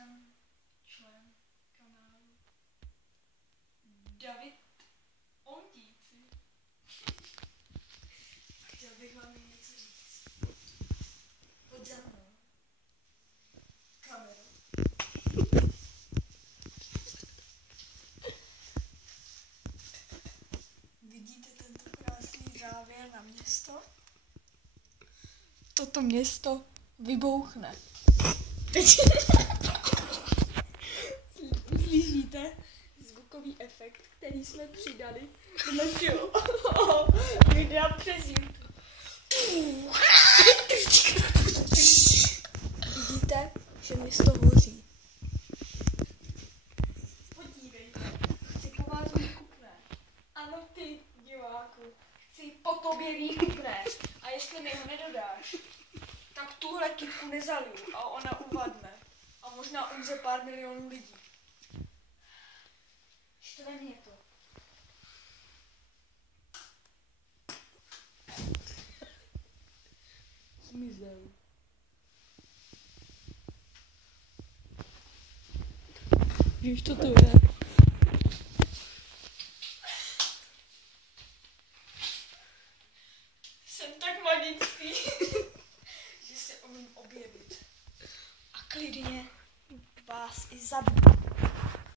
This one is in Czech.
jsem člen kanálu David Ondíci. Chtěl bych vám něco říct. Pojď za mnou. Kameru. Vidíte tento krásný závěr na město? Toto město vybouchne. Slyšíte zvukový efekt, který jsme přidali do našeho videa přes YouTube. Vidíte, že město hoří. Podívejte, chci po vás vykupnést. Ano ty, diváku, chci po tobě vykupnést. A jestli mi ho nedodáš, tak tuhle kytku nezaliju a ona uvadne. A možná umře pár milionů lidí. Štve mě to. Zmizel. Víš, co to je? Jsem tak magický, že se umím objevit. A klidně vás i zabiju.